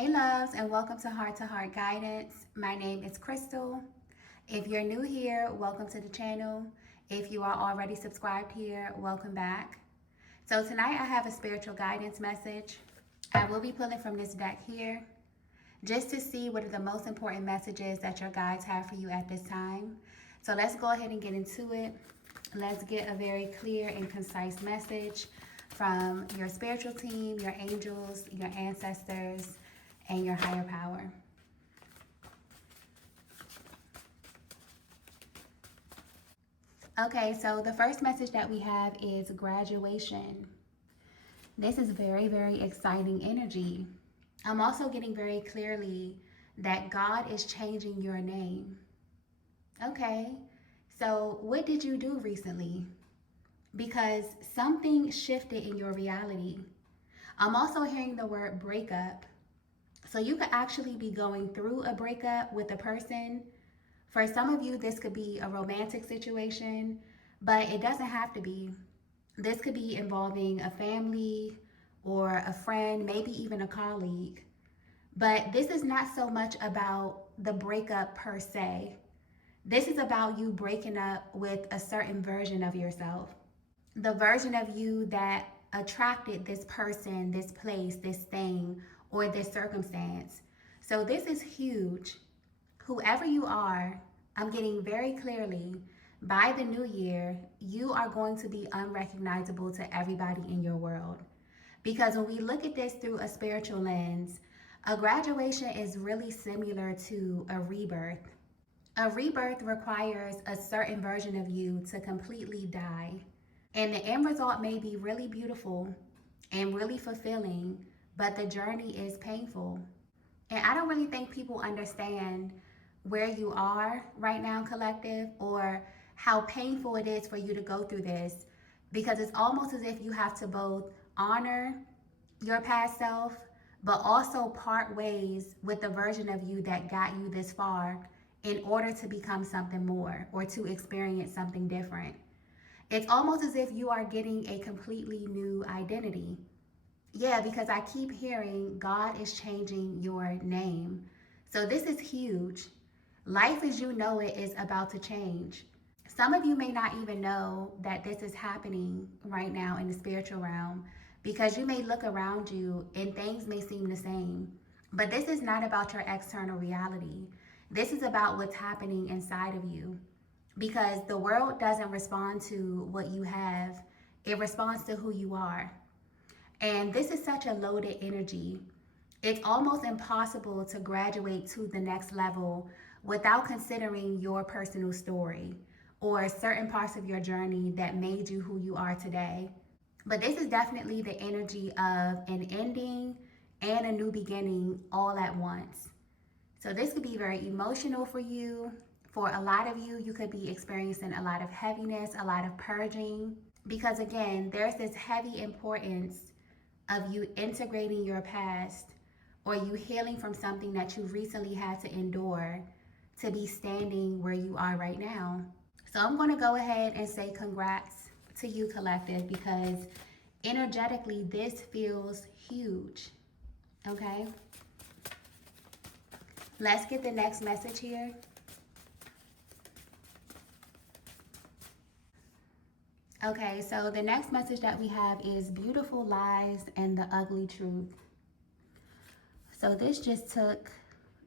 Hey loves, and welcome to Heart Guidance. My name is Crystal. If you're new here, welcome to the channel. If you are already subscribed here, welcome back. So tonight I have a spiritual guidance message. I will be pulling from this deck here just to see what are the most important messages that your guides have for you at this time. So let's go ahead and get into it. Let's get a very clear and concise message from your spiritual team, your angels, your ancestors, and your higher power. Okay, so the first message that we have is graduation. This is very, very exciting energy. I'm also getting very clearly that God is changing your name. Okay, so what did you do recently? Because something shifted in your reality. I'm also hearing the word breakup. So you could actually be going through a breakup with a person. For some of you, this could be a romantic situation, but it doesn't have to be. This could be involving a family or a friend, maybe even a colleague. But this is not so much about the breakup per se. This is about you breaking up with a certain version of yourself. The version of you that attracted this person, this place, this thing, or this circumstance. So this is huge. Whoever you are, I'm getting very clearly, by the new year, you are going to be unrecognizable to everybody in your world. Because when we look at this through a spiritual lens, a graduation is really similar to a rebirth. A rebirth requires a certain version of you to completely die. And the end result may be really beautiful and really fulfilling, but the journey is painful. And I don't really think people understand where you are right now, collective, or how painful it is for you to go through this, because it's almost as if you have to both honor your past self, but also part ways with the version of you that got you this far in order to become something more or to experience something different. It's almost as if you are getting a completely new identity. Yeah, because I keep hearing God is changing your name. So this is huge. Life as you know it is about to change. Some of you may not even know that this is happening right now in the spiritual realm because you may look around you and things may seem the same. But this is not about your external reality. This is about what's happening inside of you. Because the world doesn't respond to what you have, it responds to who you are. And this is such a loaded energy. It's almost impossible to graduate to the next level without considering your personal story or certain parts of your journey that made you who you are today. But this is definitely the energy of an ending and a new beginning all at once. So this could be very emotional for you. For a lot of you, you could be experiencing a lot of heaviness, a lot of purging. Because again, there's this heavy importance of you integrating your past or you healing from something that you recently had to endure to be standing where you are right now. So I'm going to go ahead and say congrats to you, collective, because energetically this feels huge. Okay? Let's get the next message here. Okay, so the next message that we have is beautiful lies and the ugly truth. So this just took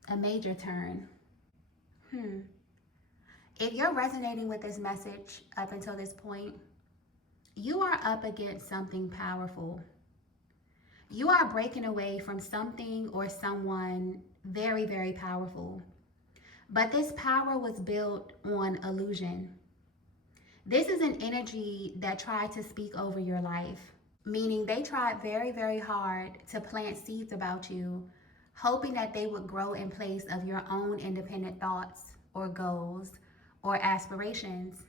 a major turn. If you're resonating with this message up until this point, you are up against something powerful. You are breaking away from something or someone very, very powerful. But this power was built on illusion. This is an energy that tried to speak over your life, meaning they tried very, very hard to plant seeds about you, hoping that they would grow in place of your own independent thoughts or goals or aspirations.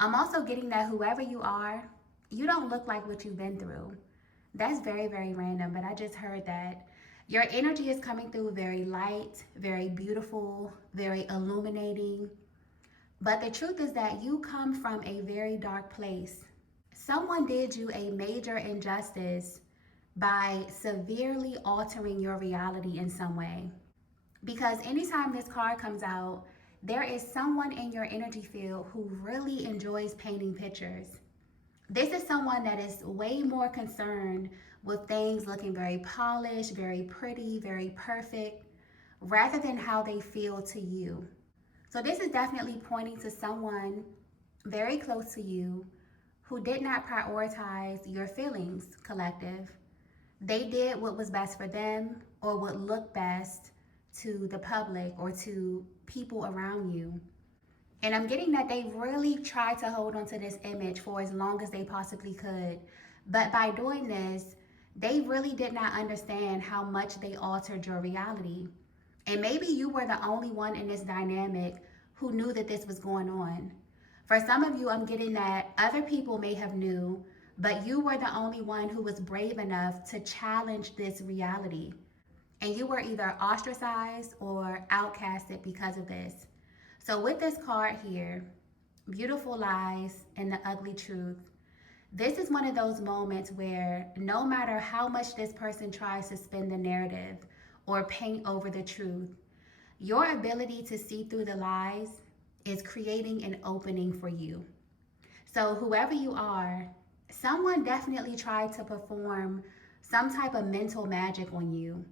I'm also getting that whoever you are, you don't look like what you've been through. That's very, very random, but I just heard that. Your energy is coming through very light, very beautiful, very illuminating. But the truth is that you come from a very dark place. Someone did you a major injustice by severely altering your reality in some way. Because anytime this card comes out, there is someone in your energy field who really enjoys painting pictures. This is someone that is way more concerned with things looking very polished, very pretty, very perfect, rather than how they feel to you. So, this is definitely pointing to someone very close to you who did not prioritize your feelings, collective. They did what was best for them or what looked best to the public or to people around you. And I'm getting that they really tried to hold on to this image for as long as they possibly could. But by doing this, they really did not understand how much they altered your reality. And maybe you were the only one in this dynamic who knew that this was going on. For some of you, I'm getting that other people may have knew, but you were the only one who was brave enough to challenge this reality. And you were either ostracized or outcasted because of this. So with this card here, Beautiful Lies and the Ugly Truth, this is one of those moments where no matter how much this person tries to spin the narrative or paint over the truth, your ability to see through the lies is creating an opening for you. So whoever you are, someone definitely tried to perform some type of mental magic on you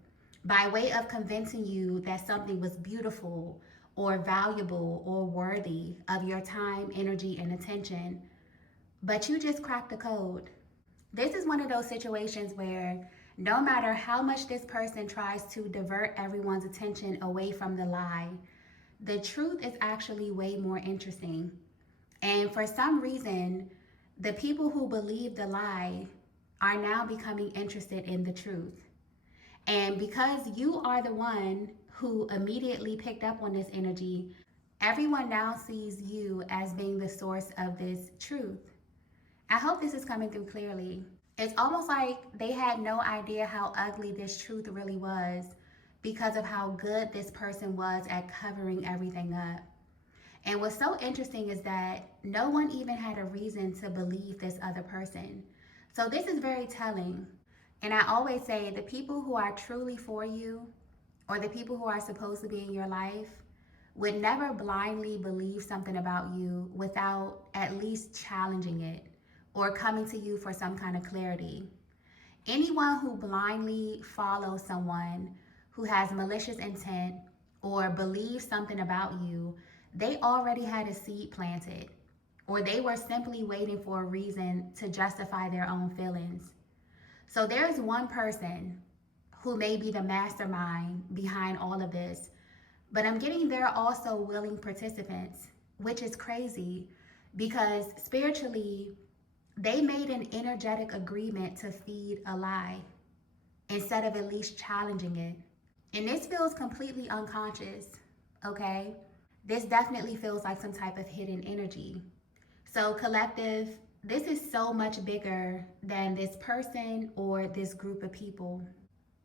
by way of convincing you that something was beautiful or valuable or worthy of your time, energy, and attention. But you just cracked the code. This is one of those situations where no matter how much this person tries to divert everyone's attention away from the lie, the truth is actually way more interesting. And for some reason, the people who believe the lie are now becoming interested in the truth. And because you are the one who immediately picked up on this energy, everyone now sees you as being the source of this truth. I hope this is coming through clearly. It's almost like they had no idea how ugly this truth really was because of how good this person was at covering everything up. And what's so interesting is that no one even had a reason to believe this other person. So this is very telling. And I always say the people who are truly for you or the people who are supposed to be in your life would never blindly believe something about you without at least challenging it or coming to you for some kind of clarity. Anyone who blindly follows someone who has malicious intent or believes something about you, they already had a seed planted, or they were simply waiting for a reason to justify their own feelings. So there's one person who may be the mastermind behind all of this, but I'm getting they're also willing participants, which is crazy because spiritually, they made an energetic agreement to feed a lie instead of at least challenging it. And this feels completely unconscious, okay? This definitely feels like some type of hidden energy. So collective, this is so much bigger than this person or this group of people.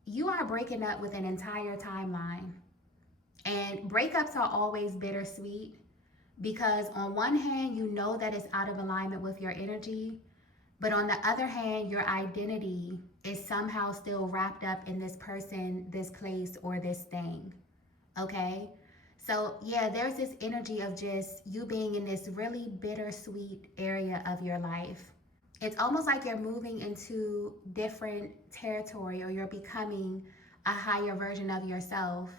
You are breaking up with an entire timeline. And breakups are always bittersweet because on one hand, you know that it's out of alignment with your energy, but on the other hand, your identity is somehow still wrapped up in this person, this place, or this thing, okay? So yeah, there's this energy of just you being in this really bittersweet area of your life. It's almost like you're moving into different territory or you're becoming a higher version of yourself,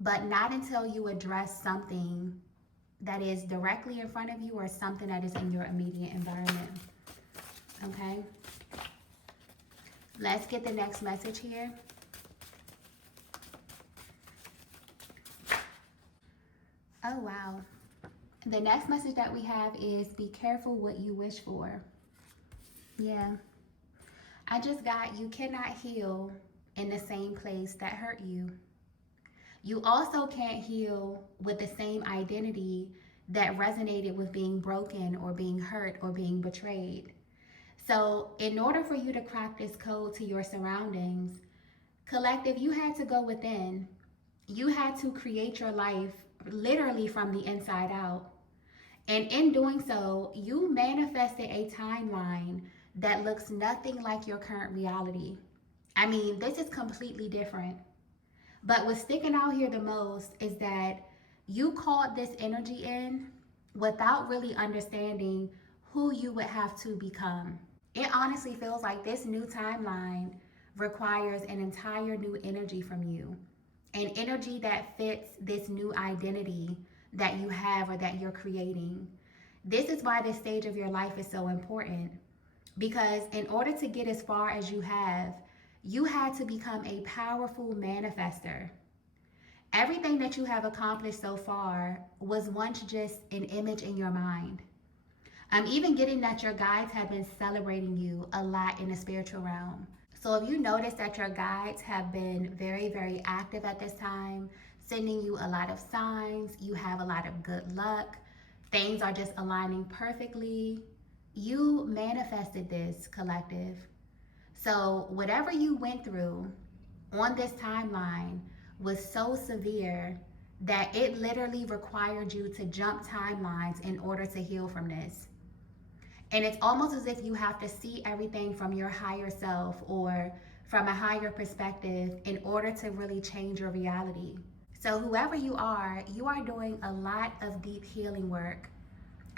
but not until you address something that is directly in front of you or something that is in your immediate environment. Okay? Let's get the next message here. Oh, wow. The next message that we have is be careful what you wish for. Yeah. I just got you cannot heal in the same place that hurt you. You also can't heal with the same identity that resonated with being broken or being hurt or being betrayed. So in order for you to crack this code to your surroundings, collective, you had to go within. You had to create your life literally from the inside out. And in doing so, you manifested a timeline that looks nothing like your current reality. I mean, this is completely different. But what's sticking out here the most is that you called this energy in without really understanding who you would have to become. It honestly feels like this new timeline requires an entire new energy from you, an energy that fits this new identity that you have or that you're creating. This is why this stage of your life is so important, because in order to get as far as you had to become a powerful manifester. Everything that you have accomplished so far was once just an image in your mind. I'm even getting that your guides have been celebrating you a lot in the spiritual realm. So if you notice that your guides have been very, very active at this time, sending you a lot of signs, you have a lot of good luck, things are just aligning perfectly, you manifested this, collective. So whatever you went through on this timeline was so severe that it literally required you to jump timelines in order to heal from this. And it's almost as if you have to see everything from your higher self or from a higher perspective in order to really change your reality. So, whoever you are doing a lot of deep healing work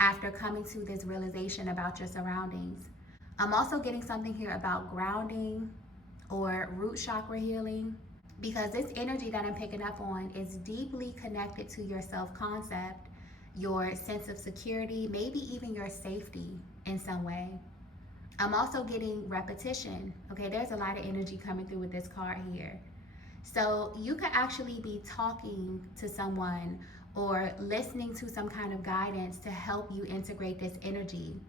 after coming to this realization about your surroundings. I'm also getting something here about grounding or root chakra healing, because this energy that I'm picking up on is deeply connected to your self concept, your sense of security, maybe even your safety in some way. I'm also getting repetition. Okay, there's a lot of energy coming through with this card here. So you could actually be talking to someone or listening to some kind of guidance to help you integrate this energy.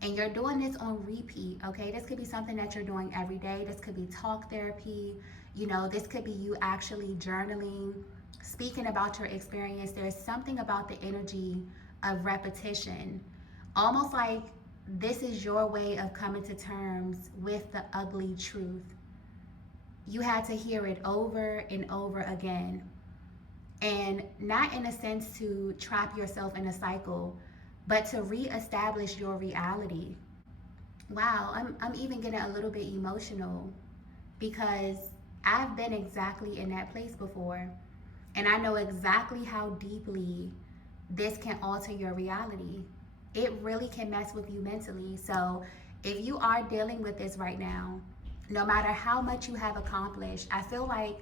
And you're doing this on repeat, okay? This could be something that you're doing every day. This could be talk therapy. You know, this could be you actually journaling, speaking about your experience. There's something about the energy of repetition, almost like this is your way of coming to terms with the ugly truth. You had to hear it over and over again. And not in a sense to trap yourself in a cycle, but to reestablish your reality. Wow, I'm even getting a little bit emotional because I've been exactly in that place before. And I know exactly how deeply this can alter your reality. It really can mess with you mentally. So if you are dealing with this right now, no matter how much you have accomplished, I feel like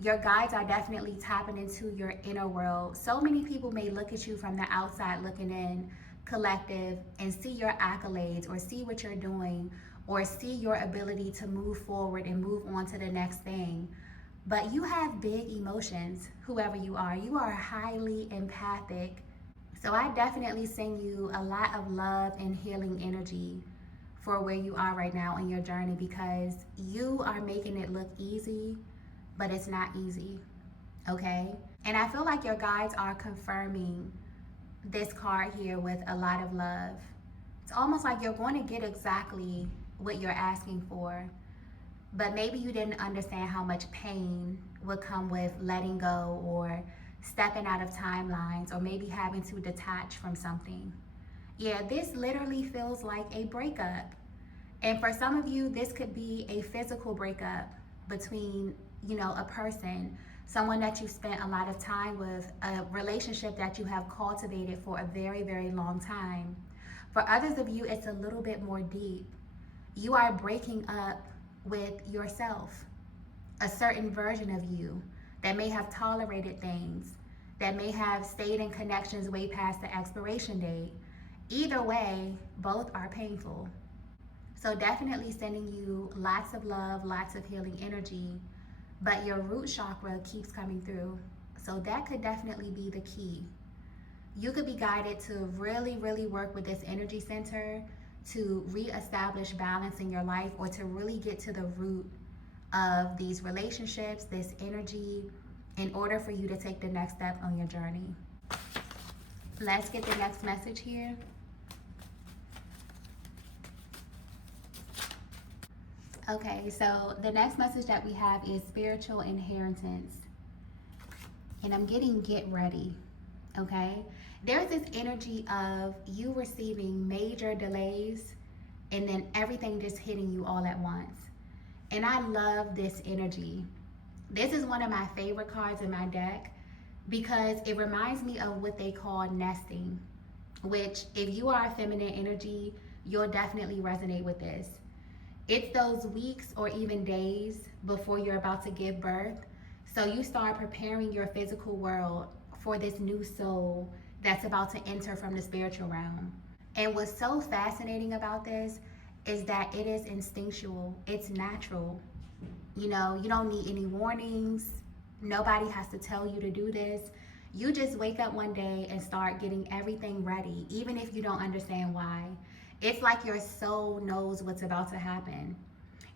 your guides are definitely tapping into your inner world. So many people may look at you from the outside looking in, collective, and see your accolades or see what you're doing or see your ability to move forward and move on to the next thing. But you have big emotions, whoever you are. You are highly empathic. So I definitely send you a lot of love and healing energy for where you are right now in your journey, because you are making it look easy, but it's not easy, okay? And I feel like your guides are confirming this card here with a lot of love. It's almost like you're going to get exactly what you're asking for, but maybe you didn't understand how much pain would come with letting go or stepping out of timelines or maybe having to detach from something. Yeah, this literally feels like a breakup. And for some of you, this could be a physical breakup between, a person, someone that you've spent a lot of time with, a relationship that you have cultivated for a very, very long time. For others of you, it's a little bit more deep. You are breaking up with yourself, a certain version of you that may have tolerated things, that may have stayed in connections way past the expiration date. Either way, both are painful. So definitely sending you lots of love, lots of healing energy, but your root chakra keeps coming through. So that could definitely be the key. You could be guided to really, really work with this energy center to reestablish balance in your life, or to really get to the root of these relationships, this energy, in order for you to take the next step on your journey. Let's get the next message here. Okay, so the next message that we have is spiritual inheritance. And I'm getting get ready, okay? There's this energy of you receiving major delays and then everything just hitting you all at once. And I love this energy. This is one of my favorite cards in my deck because it reminds me of what they call nesting, which, if you are a feminine energy, you'll definitely resonate with this. It's those weeks or even days before you're about to give birth. So you start preparing your physical world for this new soul that's about to enter from the spiritual realm. And what's so fascinating about this is that it is instinctual, it's natural. You know, you don't need any warnings. Nobody has to tell you to do this. You just wake up one day and start getting everything ready, even if you don't understand why. It's like your soul knows what's about to happen.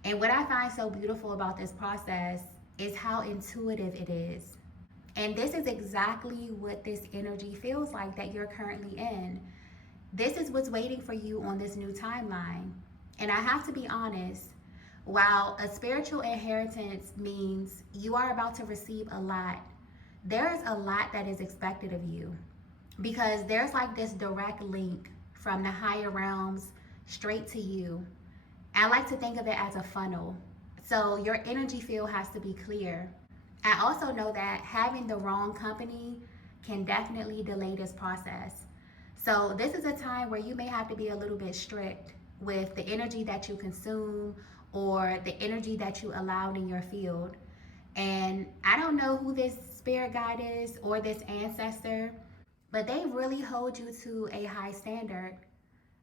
And what I find so beautiful about this process is how intuitive it is. And this is exactly what this energy feels like that you're currently in. This is what's waiting for you on this new timeline. And I have to be honest, while a spiritual inheritance means you are about to receive a lot, there is a lot that is expected of you because there's like this direct link from the higher realms straight to you. I like to think of it as a funnel. So your energy field has to be clear. I also know that having the wrong company can definitely delay this process. So this is a time where you may have to be a little bit strict with the energy that you consume or the energy that you allowed in your field. And I don't know who this spirit guide is or this ancestor, but they really hold you to a high standard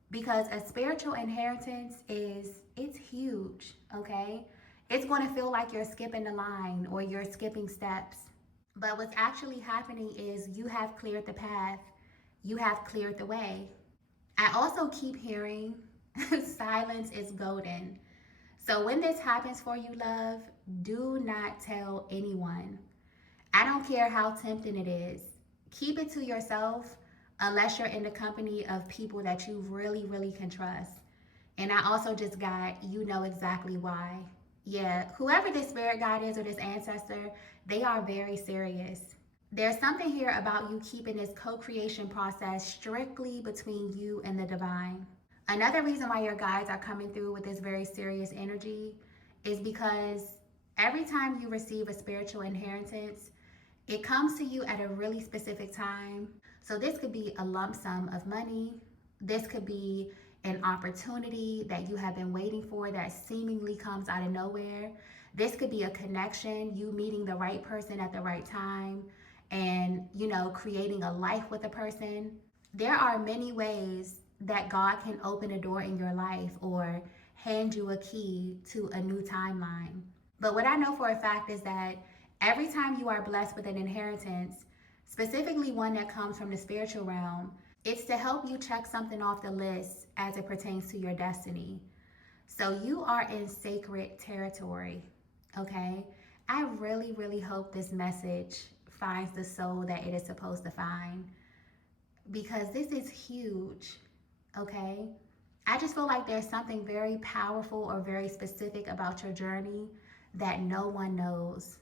because a spiritual inheritance it's huge, okay? It's going to feel like you're skipping the line or you're skipping steps. But what's actually happening is you have cleared the path. You have cleared the way. I also keep hearing silence is golden. So when this happens for you, love, do not tell anyone. I don't care how tempting it is. Keep it to yourself unless you're in the company of people that you really, really can trust. And I also just got, you know exactly why. Yeah, whoever this spirit guide is or this ancestor, they are very serious. There's something here about you keeping this co-creation process strictly between you and the divine. Another reason why your guides are coming through with this very serious energy is because every time you receive a spiritual inheritance, it comes to you at a really specific time. So this could be a lump sum of money. This could be an opportunity that you have been waiting for that seemingly comes out of nowhere. This could be a connection, you meeting the right person at the right time and, you know, creating a life with a person. There are many ways that God can open a door in your life or hand you a key to a new timeline. But what I know for a fact is that every time you are blessed with an inheritance, specifically one that comes from the spiritual realm, it's to help you check something off the list as it pertains to your destiny. So you are in sacred territory, okay? I really, really hope this message finds the soul that it is supposed to find because this is huge, okay? I just feel like there's something very powerful or very specific about your journey that no one knows,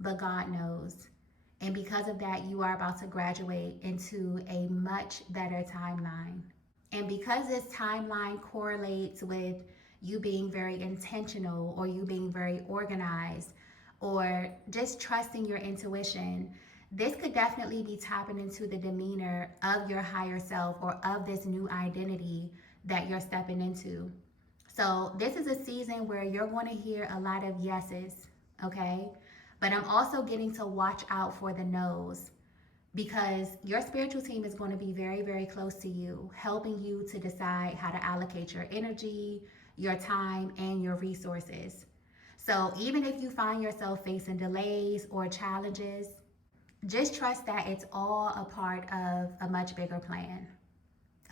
but God knows. And because of that, you are about to graduate into a much better timeline. And because this timeline correlates with you being very intentional or you being very organized or just trusting your intuition, this could definitely be tapping into the demeanor of your higher self or of this new identity that you're stepping into. So this is a season where you're going to hear a lot of yeses, okay? But I'm also getting to watch out for the no's because your spiritual team is going to be very, very close to you, helping you to decide how to allocate your energy, your time, and your resources. So even if you find yourself facing delays or challenges, just trust that it's all a part of a much bigger plan.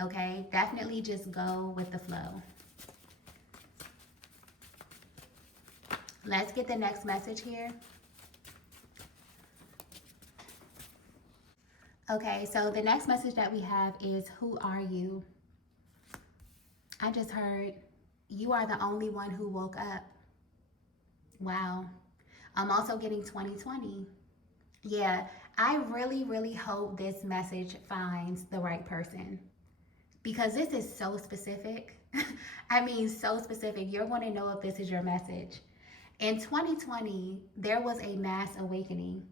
Okay? Definitely just go with the flow. Let's get the next message here. Okay, so the next message that we have is, who are you? I just heard, you are the only one who woke up. Wow. I'm also getting 2020. Yeah, I really, really hope this message finds the right person because this is so specific. I mean, so specific. You're going to know if this is your message. In 2020, there was a mass awakening,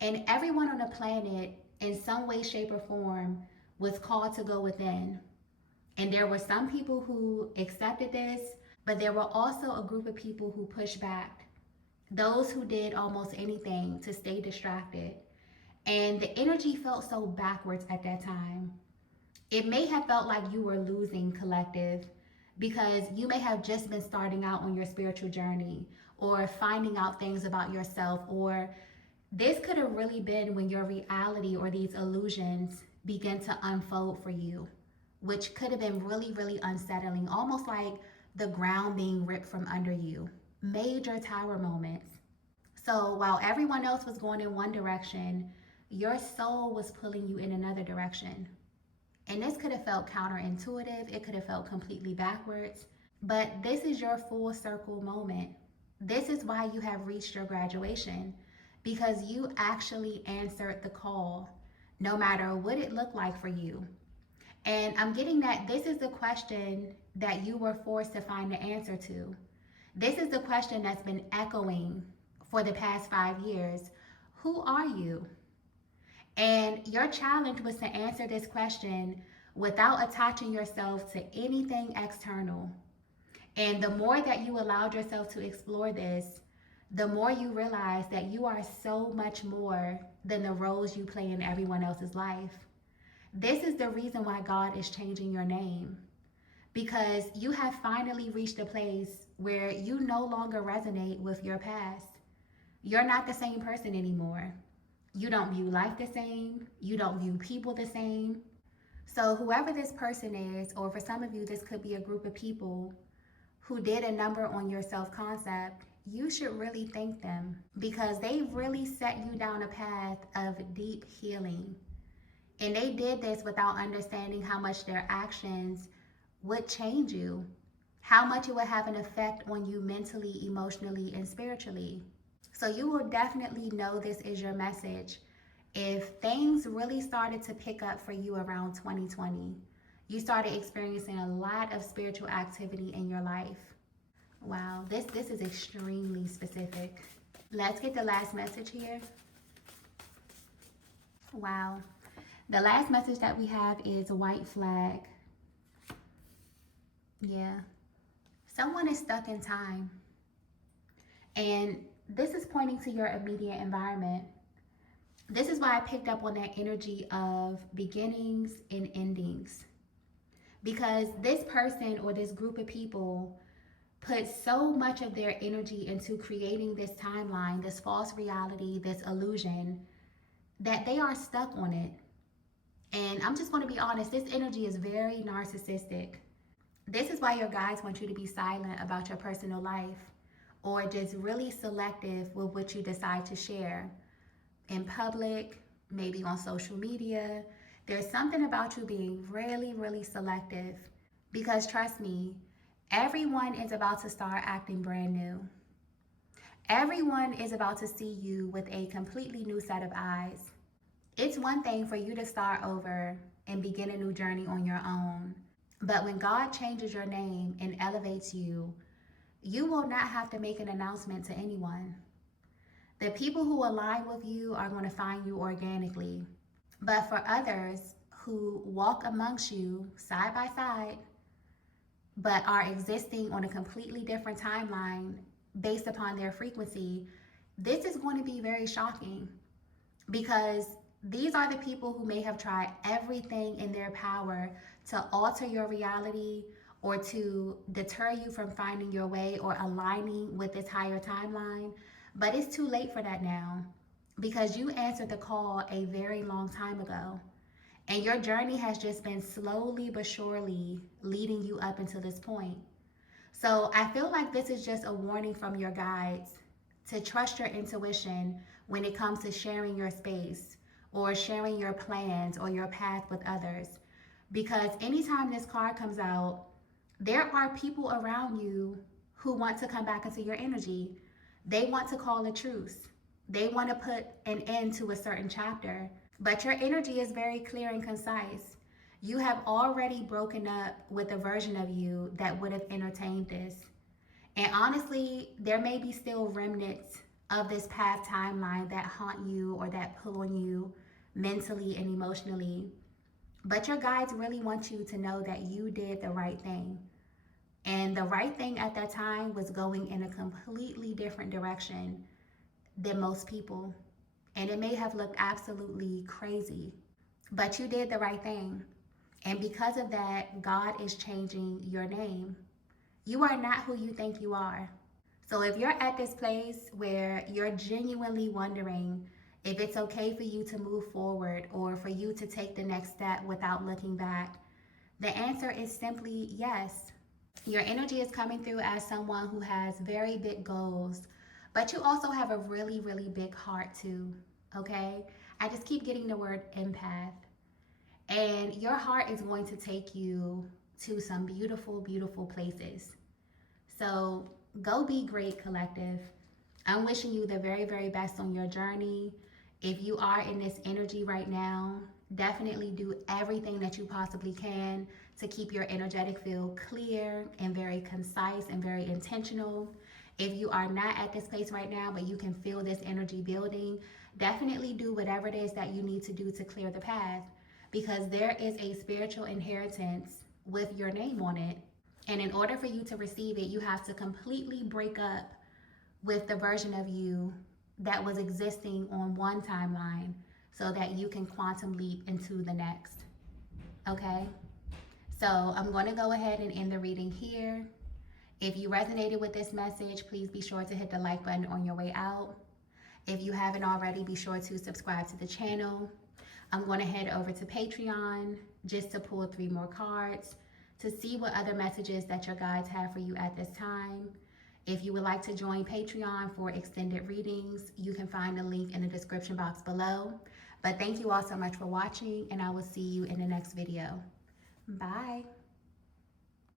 and everyone on the planet, in some way, shape, or form, was called to go within. And there were some people who accepted this, but there were also a group of people who pushed back. Those who did almost anything to stay distracted. And the energy felt so backwards at that time. It may have felt like you were losing, collective, because you may have just been starting out on your spiritual journey or finding out things about yourself, or this could have really been when your reality or these illusions begin to unfold for you, which could have been really, really unsettling, almost like the ground being ripped from under you. Major tower moments. So while everyone else was going in one direction, your soul was pulling you in another direction. And this could have felt counterintuitive, it could have felt completely backwards, but this is your full circle moment. This is why you have reached your graduation, because you actually answered the call, no matter what it looked like for you. And I'm getting that this is the question that you were forced to find the answer to. This is the question that's been echoing for the past 5 years. Who are you? And your challenge was to answer this question without attaching yourself to anything external. And the more that you allowed yourself to explore this, the more you realize that you are so much more than the roles you play in everyone else's life. This is the reason why God is changing your name, because you have finally reached a place where you no longer resonate with your past. You're not the same person anymore. You don't view life the same. You don't view people the same. So whoever this person is, or for some of you, this could be a group of people who did a number on your self-concept, you should really thank them, because they really set you down a path of deep healing. And they did this without understanding how much their actions would change you, how much it would have an effect on you mentally, emotionally, and spiritually. So you will definitely know this is your message if things really started to pick up for you around 2020. You started experiencing a lot of spiritual activity in your life. Wow, this is extremely specific. Let's get the last message here. Wow. The last message that we have is white flag. Yeah. Someone is stuck in time. And this is pointing to your immediate environment. This is why I picked up on that energy of beginnings and endings. Because this person or this group of people put so much of their energy into creating this timeline, this false reality, this illusion, that they are stuck on it. And I'm just going to be honest, this energy is very narcissistic. This is why your guides want you to be silent about your personal life, or just really selective with what you decide to share in public, maybe on social media. There's something about you being really, really selective, because trust me, everyone is about to start acting brand new. Everyone is about to see you with a completely new set of eyes. It's one thing for you to start over and begin a new journey on your own. But when God changes your name and elevates you, you will not have to make an announcement to anyone. The people who align with you are going to find you organically. But for others who walk amongst you side by side, but are existing on a completely different timeline based upon their frequency, this is going to be very shocking, because these are the people who may have tried everything in their power to alter your reality or to deter you from finding your way or aligning with this higher timeline. But it's too late for that now, because you answered the call a very long time ago. And your journey has just been slowly but surely leading you up until this point. So I feel like this is just a warning from your guides to trust your intuition when it comes to sharing your space or sharing your plans or your path with others. Because anytime this card comes out, there are people around you who want to come back into your energy. They want to call a truce. They want to put an end to a certain chapter. But your energy is very clear and concise. You have already broken up with a version of you that would have entertained this. And honestly, there may be still remnants of this past timeline that haunt you or that pull on you mentally and emotionally. But your guides really want you to know that you did the right thing. And the right thing at that time was going in a completely different direction than most people. And it may have looked absolutely crazy, but you did the right thing. And because of that, God is changing your name. You are not who you think you are. So if you're at this place where you're genuinely wondering if it's okay for you to move forward or for you to take the next step without looking back, the answer is simply yes. Your energy is coming through as someone who has very big goals, but you also have a really, really big heart too, okay? I just keep getting the word empath. And your heart is going to take you to some beautiful, beautiful places. So go be great, collective. I'm wishing you the very, very best on your journey. If you are in this energy right now, definitely do everything that you possibly can to keep your energetic field clear and very concise and very intentional. If you are not at this place right now, but you can feel this energy building, definitely do whatever it is that you need to do to clear the path, because there is a spiritual inheritance with your name on it. And in order for you to receive it, you have to completely break up with the version of you that was existing on one timeline so that you can quantum leap into the next. Okay? So I'm going to go ahead and end the reading here. If you resonated with this message, please be sure to hit the like button on your way out. If you haven't already, be sure to subscribe to the channel. I'm going to head over to Patreon just to pull 3 more cards to see what other messages that your guides have for you at this time. If you would like to join Patreon for extended readings, you can find the link in the description box below. But thank you all so much for watching, and I will see you in the next video. Bye.